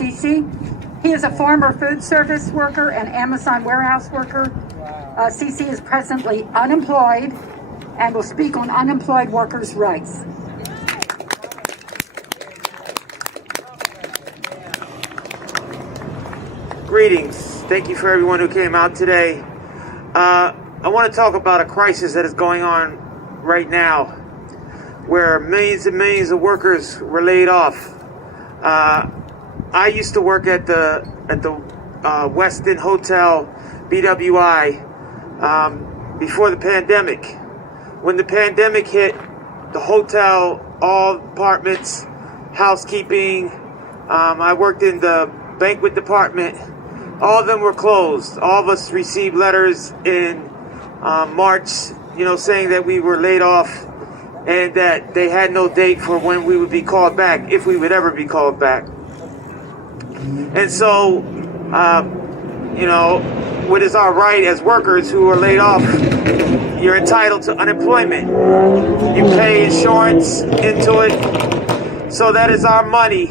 Ceci. He is a former food service worker and Amazon warehouse worker. Ceci is presently unemployed and will speak on unemployed workers' rights. Greetings. Thank you for everyone who came out today. I want to talk about a crisis that is going on right now, where millions and millions of workers were laid off. I used to work at the Westin Hotel, BWI, before the pandemic. When the pandemic hit, the hotel, all apartments, housekeeping, I worked in the banquet department. All of them were closed. All of us received letters in March, saying that we were laid off and that they had no date for when we would be called back, if we would ever be called back. And so, what is our right as workers who are laid off? You're entitled to unemployment. You pay insurance into it. So that is our money.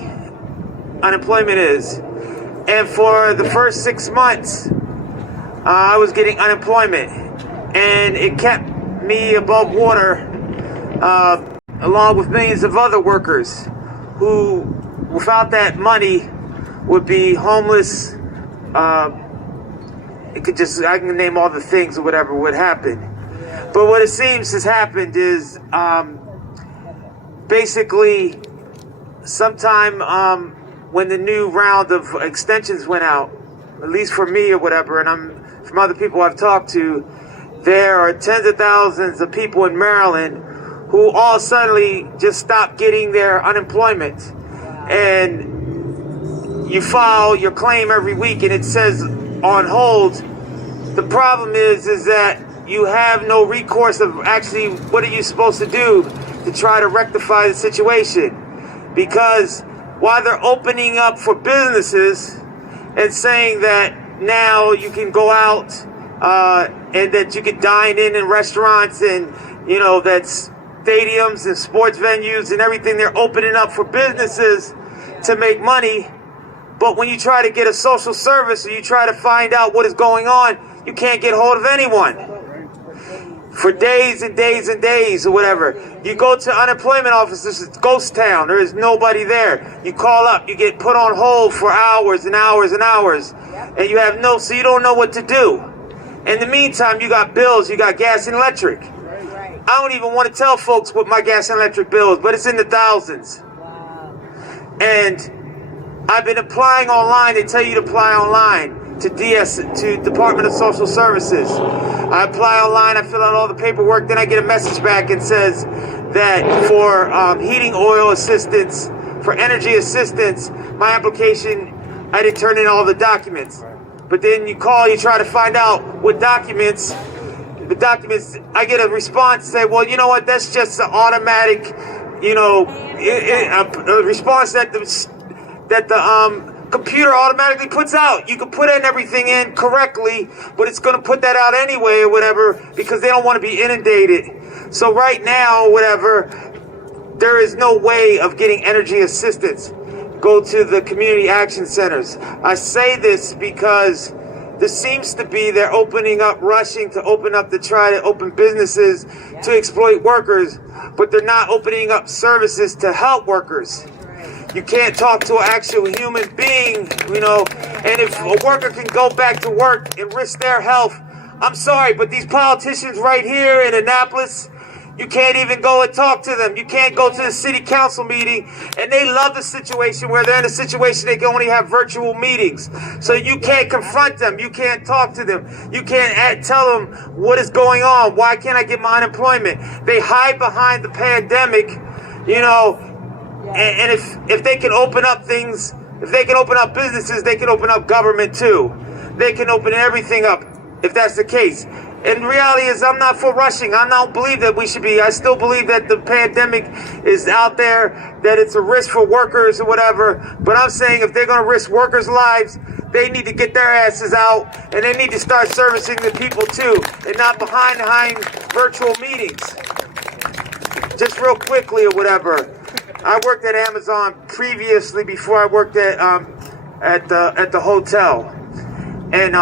Unemployment is. And for the first 6 months, I was getting unemployment, and it kept me above water, along with millions of other workers who, without that money, would be homeless. I can name all the things or whatever would happen. But what it seems has happened is, basically, sometime, when the new round of extensions went out, at least for me or whatever, and from other people I've talked to, there are tens of thousands of people in Maryland who all suddenly just stopped getting their unemployment. And you file your claim every week and it says on hold. The problem is that you have no recourse of actually what are you supposed to do to try to rectify the situation. Because while they're opening up for businesses and saying that now you can go out and that you can dine in restaurants and, that's stadiums and sports venues and everything, they're opening up for businesses to make money. But when you try to get a social service or you try to find out what is going on, you can't get hold of anyone. For days and days and days or whatever. You go to unemployment offices, it's ghost town. There is nobody there. You call up, you get put on hold for hours and hours and hours. And you so you don't know what to do. In the meantime, you got bills, you got gas and electric. I don't even want to tell folks what my gas and electric bill is, but it's in the thousands. And I've been applying online. They tell you to apply online to Department of Social Services. I apply online, I fill out all the paperwork, then I get a message back and says that for heating oil assistance, for energy assistance, my application, I didn't turn in all the documents. But then you call, you try to find out what documents, I get a response say, well, you know what, that's just an automatic, a response that the computer automatically puts out. You can put in everything in correctly, but it's going to put that out anyway or whatever because they don't want to be inundated. So right now, whatever, there is no way of getting energy assistance. Go to the community action centers. I say this because there seems to be they're rushing to open up to try to open businesses to exploit workers, but they're not opening up services to help workers. You can't talk to an actual human being, and if a worker can go back to work and risk their health, I'm sorry, but these politicians right here in Annapolis, you can't even go and talk to them. You can't go to the city council meeting, and they love the situation where they're in a situation they can only have virtual meetings. So you can't confront them. You can't talk to them. You can't tell them what is going on. Why can't I get my unemployment? They hide behind the pandemic, and if they can open up things, if they can open up businesses, they can open up government too. They can open everything up if that's the case. And the reality is I'm not for rushing. I don't believe that we should be. I still believe that the pandemic is out there, that it's a risk for workers or whatever. But I'm saying if they're going to risk workers' lives, they need to get their asses out and they need to start servicing the people too and not behind virtual meetings. Just real quickly or whatever. I worked at Amazon previously before I worked at at the hotel. And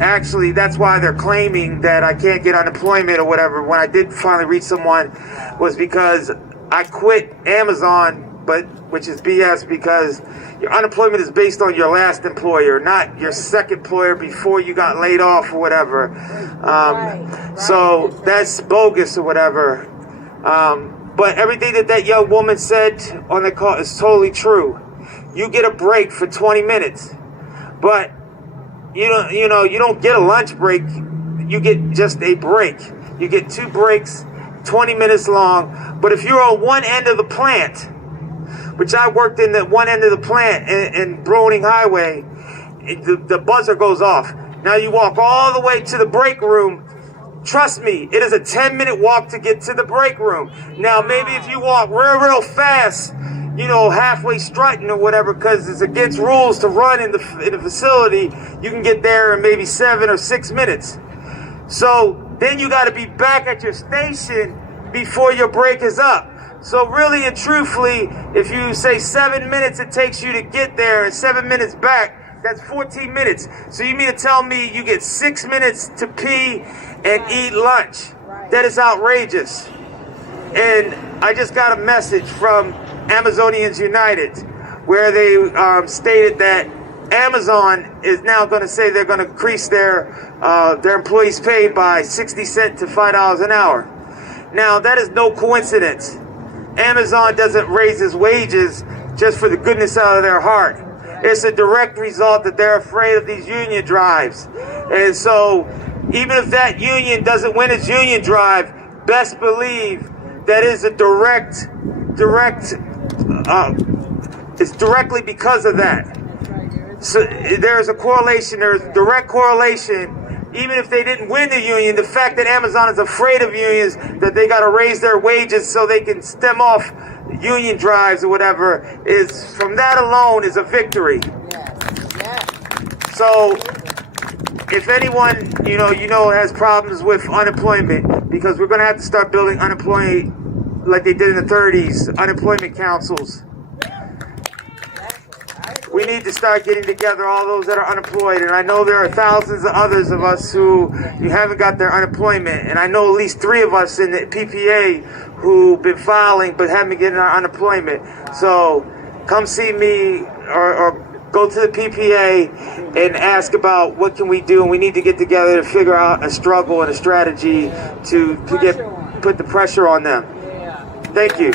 actually, that's why they're claiming that I can't get unemployment or whatever. When I did finally reach someone, was because I quit Amazon, which is BS, because your unemployment is based on your last employer, not your second employer before you got laid off or whatever. So that's bogus or whatever. But everything that young woman said on the call is totally true. You get a break for 20 minutes, but you don't get a lunch break. You get just a break. You get 2 breaks, 20 minutes long. But if you're on one end of the plant, which I worked in the one end of the plant in Broning Highway, the buzzer goes off. Now you walk all the way to the break room. Trust me, it is a 10-minute walk to get to the break room. Now maybe if you walk real fast, halfway strutting or whatever, because it's against rules to run in the facility, you can get there in maybe 7 or 6 minutes. So then you got to be back at your station before your break is up. So really and truthfully, if you say 7 minutes it takes you to get there and 7 minutes back, that's 14 minutes. So you mean to tell me you get 6 minutes to pee and eat lunch? That is outrageous. And I just got a message from Amazonians United where they stated that Amazon is now going to say they're going to increase their employees' pay by 60 cents to $5 an hour. Now, that is no coincidence. Amazon doesn't raise its wages just for the goodness out of their heart. It's a direct result that they're afraid of these union drives. And so, even if that union doesn't win its union drive, best believe that is a it's directly because of that. So there's a correlation, there's a direct correlation. Even if they didn't win the union, the fact that Amazon is afraid of unions, that they got to raise their wages so they can stem off union drives or whatever, is from that alone is a victory. So if anyone has problems with unemployment, because we're going to have to start building unemployment like they did in the 30s, unemployment councils. We need to start getting together all those that are unemployed, and I know there are thousands of others of us who haven't got their unemployment, and I know at least 3 of us in the PPA who've been filing but haven't been getting our unemployment. So come see me or go to the PPA and ask about what can we do, and we need to get together to figure out a struggle and a strategy to put the pressure on them. Thank you.